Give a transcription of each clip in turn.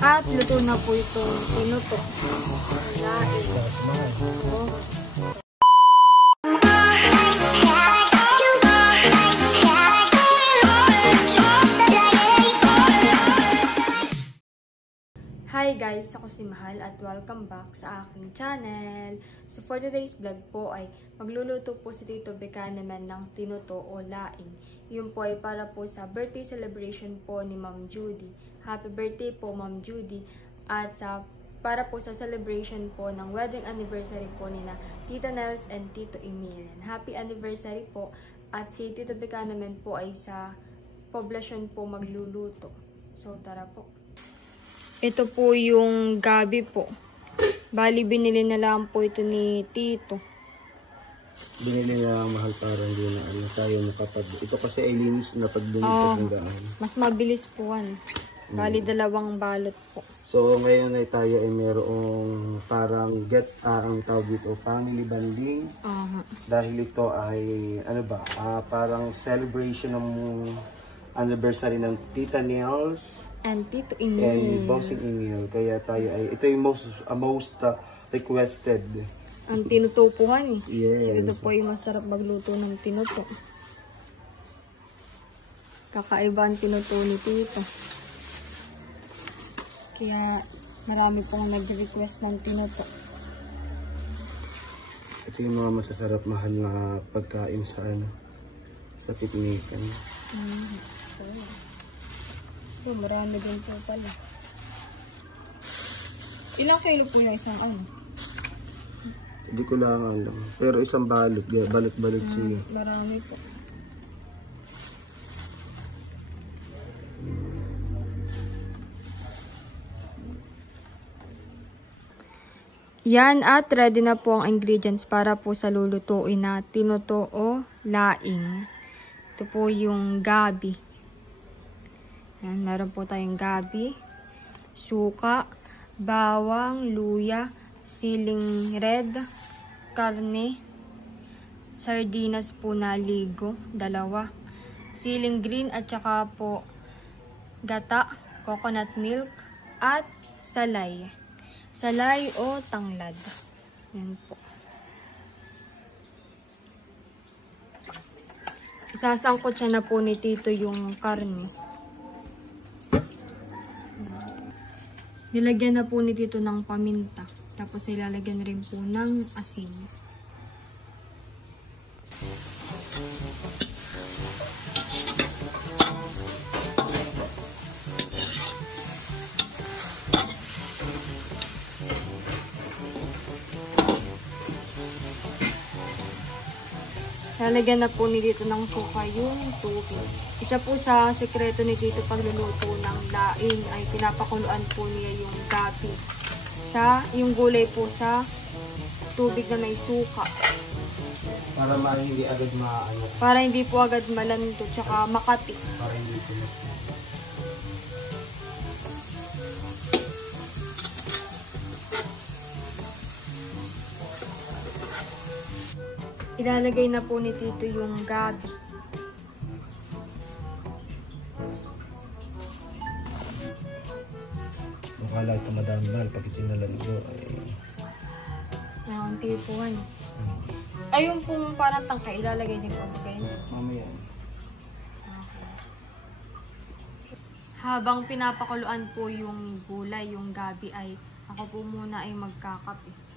At luto na po ito. Tinuto. Laing. Hi guys! Ako si Mahal at welcome back sa aking channel. So for today's vlog po ay magluluto po si Tito Beka naman ng tinuto o laing. Yun po ay para po sa birthday celebration po ni Ma'am Judy. Happy birthday po Ma'am Judy. At para po sa celebration po ng wedding anniversary po ni na Tita Nels and Tito Emil. Happy anniversary po. At si Tito Beka naman po ay sa poblasyon po magluluto. So tara po. Ito po yung gabi po. Bali, binili na lang po ito ni Tito. Binili na Mahal para hindi na tayo makapag... Ito kasi ay linis na pagbulis sa tandaan. Mas mabilis po yan. Bali, dalawang balot po. So, ngayon ay tayo ay mayroong parang ang tawag dito, family bonding. Dahil ito ay, parang celebration ng anniversary ng Tita Nels and Tito Emil. And Bossing Emil. Kaya tayo ay, ito yung most requested. Ang tinutupuhan eh. Yes. So, ito po yung masarap magluto ng tinuto. Kakaiba ang tinuto ni Tito. Kaya marami pong nag-request ng tinuto. Ito yung mga masasarap Mahal na pagkain sa piknikan. So, marami din po pala. Ilang kilo po yung isang Hindi ko lang alam. Pero isang balot. Balot-balot siya. Marami po. Yan at ready na po ang ingredients para po sa lulutuin na tinuto o laing. Ito po yung gabi. Yan, meron po tayong gabi, suka, bawang, luya, siling red, karne, sardinas po na ligo, 2, siling green at saka po gata, coconut milk, at salay. Salay o tanglad. Yan po. Isasangkot siya na po ni Tito yung karne. Nilagyan na po ni Tito ng paminta. Tapos ilalagyan rin po ng asin. Lalagyan na po ni Tito ng suka yung tubig. Isa po sa sekreto ni Tito pagluluto ng laing ay pinapakuluan po niya yung gabi. Yung gulay po sa tubig na may suka. Para hindi agad Para hindi po agad malanto tsaka makati. Para hindi po. Ilalagay na po ni Tito yung gabi. Akala ito madami Mahal pag itinalago ay... Ang tipuan. Ayun pong parang tangka, ilalagay din po. Okay? Mamaya. Habang pinapakuluan po yung gulay, yung gabi ay ako po muna ay magkakape.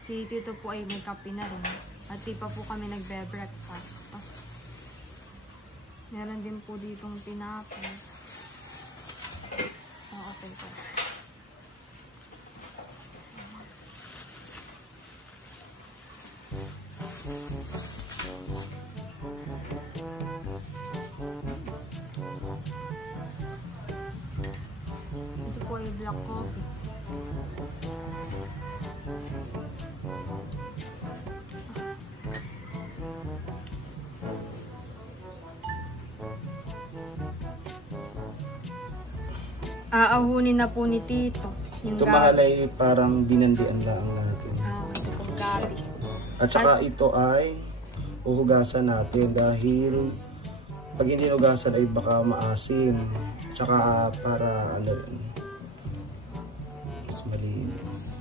Si Tito po ay may kape na rin. At di pa po kami nagbe-breakfast. Meron din po ditong tinapay. Okay po. Ito po ay black coffee. Aahunin na po ni Tito. Ito Mahal ay parang binandian lang natin. Ito pong gabi. At saka ito ay uhugasan natin dahil pag hindi hugasan ay baka maasim. Tsaka para mas malinis.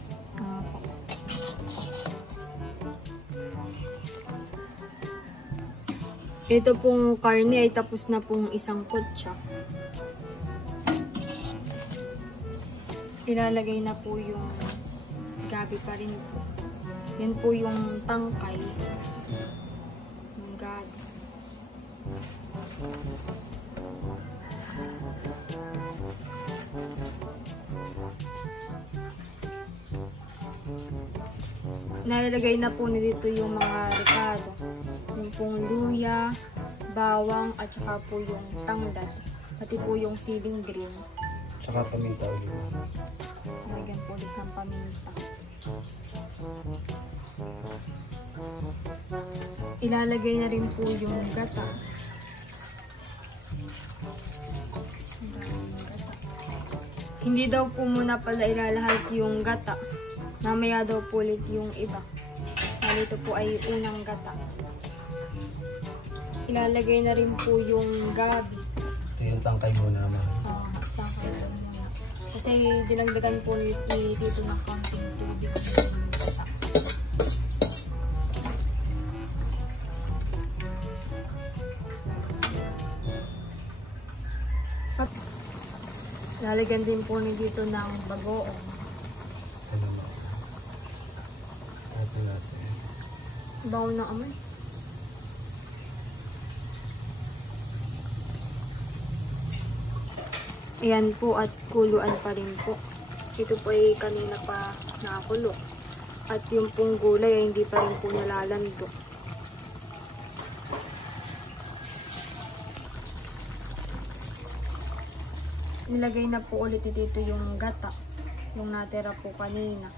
Ito pong karne ay tapos na pong isang kutsa. Ilalagay na po yung gabi pa rin po. Yan po yung tangkay ng gabi. Nailagay na po dito yung mga rekado. Yung pong luya, bawang, at saka po yung tanglad. Pati po yung siling green. Tsaka paminta ulit. Lagyan po ulit ng paminta. Ilalagay na rin po yung gata. Hindi daw po muna pala ilalahad yung gata. Mamaya daw po ulit yung iba. Ito po ay unang gata. Ilalagay na rin po yung gabi. Ito yung tangkay muna naman. Tangkay muna. Kasi dinagdagan po dito ng konting tubig. At lalagyan din po dito ng bagoong. Ano mo? Ito natin. Baon ng amoy. Ayan po at kuluan pa rin po. Ito po ay kanina pa nakakulo. At yung pong gulay ay hindi pa rin po nalalando. Nilagay na po ulit dito yung gata. Yung natira po kanina.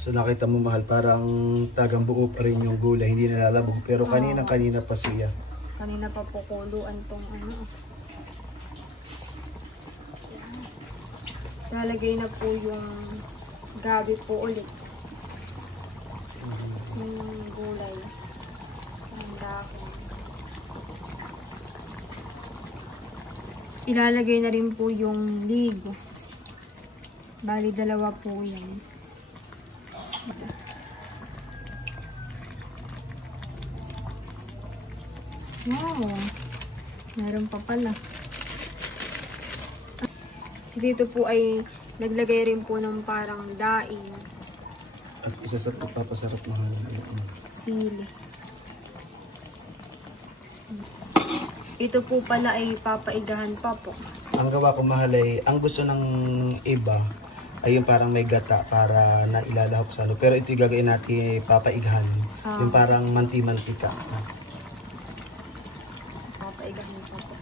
So nakita mo mahal, parang tagang buo pa rin yung gulay, hindi nalalabog. Pero kanina pa siya. Kanina pa po kuluan tong ano. Lalagay na po yung gabi po ulit. Yung gulay. Ang dahon. Ilalagay na rin po yung ligo. Bali, dalawa po yan. Wow, meron pa pala. Dito po ay naglagay rin po ng parang daing. At isa sa papasarap mahal. Sili. Ito po pala ay papaigahan pa po. Ang gawa ko mahal ay, ang gusto ng iba ay yung parang may gata para nailalahok sa ano. Pero ito yung gagawin natin papaigahan. Yung parang manti-mantika. Papaigahan pa po.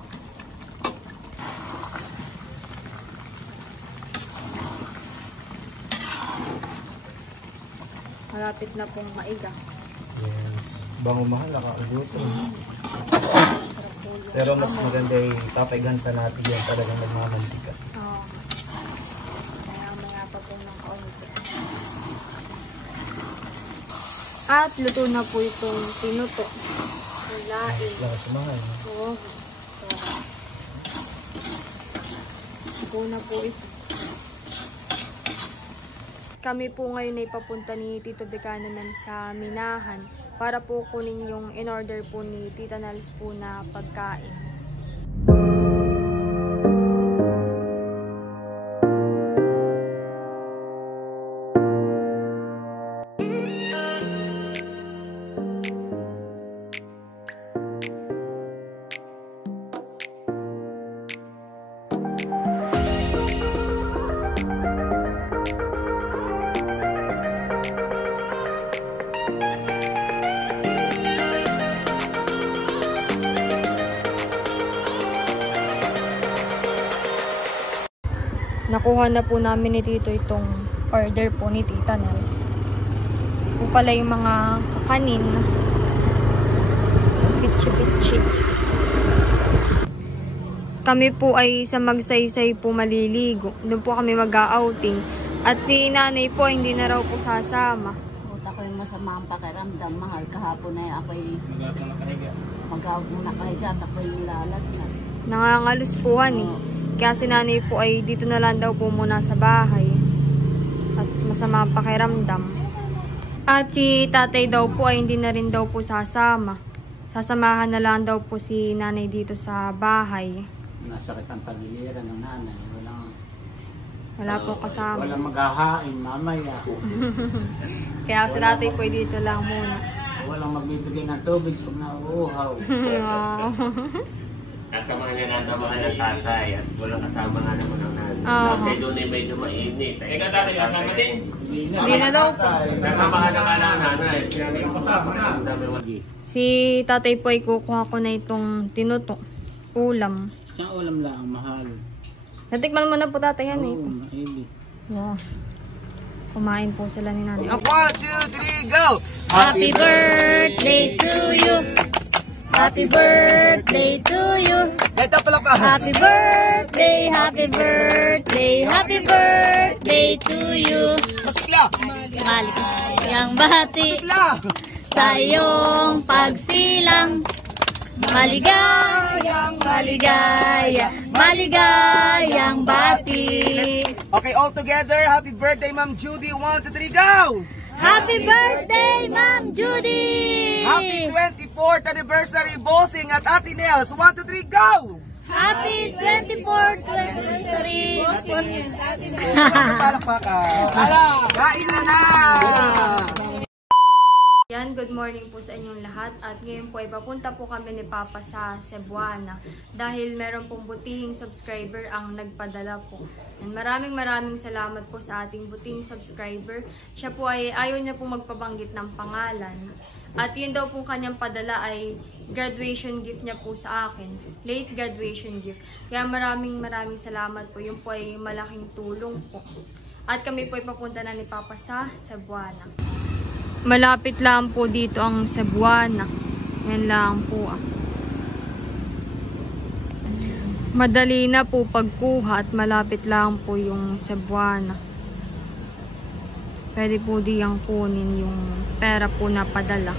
Malapit na pong maiga. Yes. Bango mahal, nakakagutom. Pero mas maganda yung papaigahan pa natin yung talagang nagmamantika. Oo. Maya pa po ng kaunti. At luto na po itong tinuto. Laing. Lakas mahal. Oo. Luto na po ito. Kami po ngayon ay papunta ni Tito Beka naman sa Minahan para po kunin yung in-order po ni Tita Nels po na pagkain. Nakuha na po namin ni Tito itong order po ni Tita Nels. Ito pala yung mga kakanin. Pitchi-pitchi. Kami po ay sa Magsaysay po maliligo. Doon po kami mag-outing. At si nanay po hindi na raw po sasama. Ako yung masama ang pakiramdam. Mahal kahapon na ako'y mag-out muna kahiga at ako'y nilalagnan. Nangangalus po han eh. Kaya si nanay po ay dito na lang daw po muna sa bahay. At masama ang pakiramdam. At si tatay daw po ay hindi na rin daw po sasama. Sasamahan na lang daw po si nanay dito sa bahay. Nasakit ang tagiliran ng nanay. Wala po kasama. Walang maghahain mamaya. Kaya si tatay po ay dito lang muna. Walang magbibigay ng tubig pag nauuhaw. Wow. Kasama niya lang ang mga ng tatay at walang kasama nga naman ang nanay. Kasi doon ay medyo mainit. Ikaw tatay, kasama din? Hindi na daw po. Kasama ka na ng nanay. Si tatay po ay kukuha ko na itong tinuto. Ulam. Siyang ulam lang ang mahal. Natikman mo na po tatay yan eh. Oo, mahilig. Wow. Kumain po sila ni nanay. 1, 2, 3, go! Happy birthday to you. Happy birthday to you. Ito pala pa. Happy birthday, happy birthday, happy birthday to you. Masikla! Maligayang bati Masikla! sa iyong pagsilang. Maligayang, maligayang bati. Okay, all together. Happy birthday, Ma'am Judy. 1, 2, 3, go! Happy birthday, Ma'am Judy! Happy 24th anniversary, Bossing at Ate Nels. 1, 2, 3, go! Happy 24th anniversary! Palakpakan. Kain na na! Yan, good morning po sa inyong lahat at ngayon po ay papunta po kami ni Papa sa Cebuana dahil meron pong butihing subscriber ang nagpadala po. And maraming salamat po sa ating butihing subscriber. Siya po ay ayaw niya po magpabanggit ng pangalan at yun daw pong kanyang padala ay graduation gift niya po sa akin. Late graduation gift. Kaya maraming salamat po. Yun po ay malaking tulong po. At kami po ay papunta na ni Papa sa Cebuana. Malapit lang po dito ang Cebuana. Yan lang po. Madali na po pagkuha at malapit lang po yung Cebuana. Pwede po diyang kunin yung pera po na padala.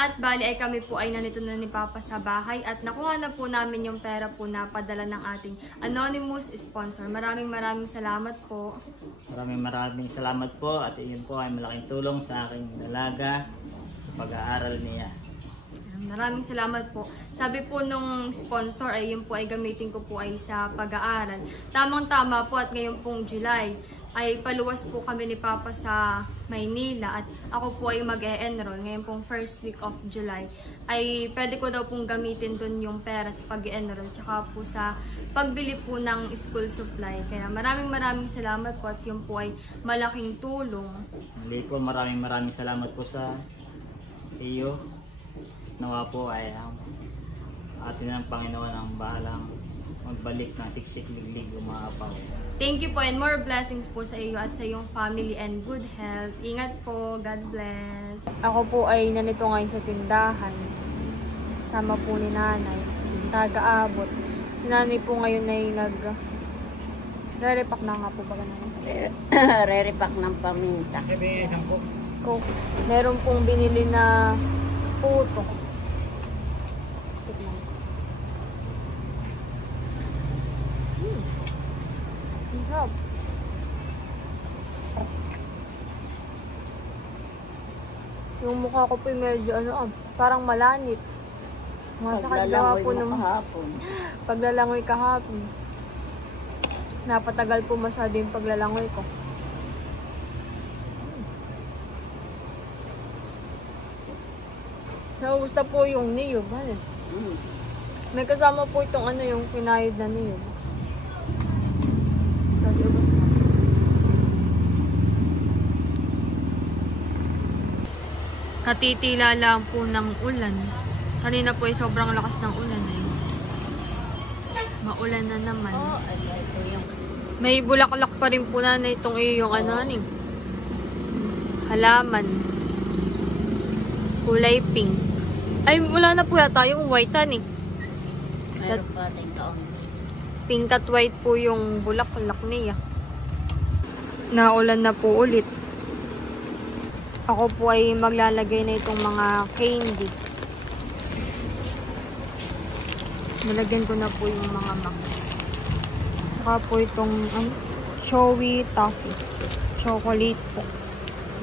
At bali ay kami po ay nandito na ni Papa sa bahay at nakuha na po namin yung pera po na padala ng ating anonymous sponsor. Maraming salamat po. Maraming salamat po at iyon po ay malaking tulong sa aking dalaga sa pag-aaral niya. Maraming salamat po. Sabi po nung sponsor ay yun po ay gamitin ko po ay sa pag-aaral. Tamang-tama po at ngayon pong July ay paluwas po kami ni Papa sa Maynila at ako po ay mag-e-enroll ngayon pong first week of July. Ay pwede ko daw pong gamitin dun yung pera sa pag-e-enroll tsaka po sa pagbili po ng school supply. Kaya maraming salamat po at yun po ay malaking tulong. Muli po maraming salamat po sa iyo. Nawa po ay ang atin ng Panginoon ang bahalang magbalik ng siksik liglig umaapaw. Thank you po and more blessings po sa iyo at sa iyong family and good health. Ingat po. God bless. Ako po ay nandito ngayon sa tindahan. Sama po ni nanay. Taga-abot. Si nanay po ngayon ay re-repack na nga po ba ganun? Re-repack ng paminta. Meron pong binili na puto. Yung mukha ko po medyo parang malanit. Masakit daw po ng paglalangoy kahapon. Napatagal po masyado yung paglalangoy ko. Nauusta po yung niyog. May kasama po itong yung pinayod na niyog. Katitila lang po ng ulan. Kanina po ay sobrang lakas ng ulan eh. Maulan na naman. May bulaklak pa rin po na itong iyong halaman. Kulay pink. Ay, wala na po yata yung white eh. Meron pa ating kaon. Pink at white po yung bulaklak niya. Naulan na po ulit. Ako po ay maglalagay na itong mga candy. Nalagyan ko na po yung mga max. Saka po itong Showy Toffee. Chocolate po.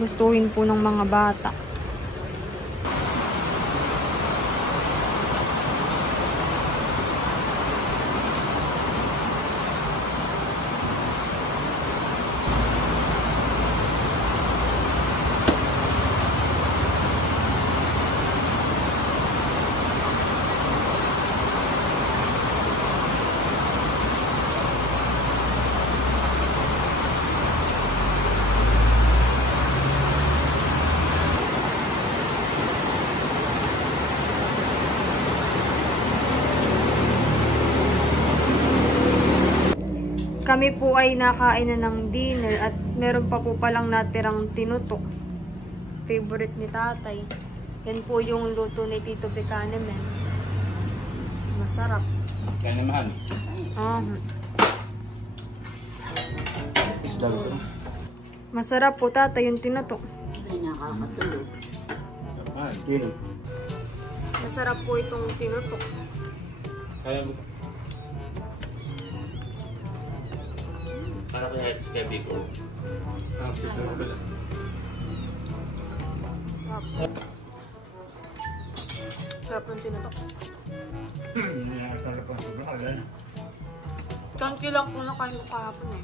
Gustuhin po ng mga bata. Kami po ay nakain na ng dinner at meron pa po palang natirang tinuto. Favorite ni tatay. Yan po yung luto ni Tito Bekanemen. Masarap. Kaya naman. Isda gusto mo? Masarap po tatay yung tinuto. Ay, nakakatulog. Yun. Masarap po itong tinuto. Kaya mo. Para ko sa gabi ko. Sarap ng tinuto. Kanti lang po na kayo kahapon eh.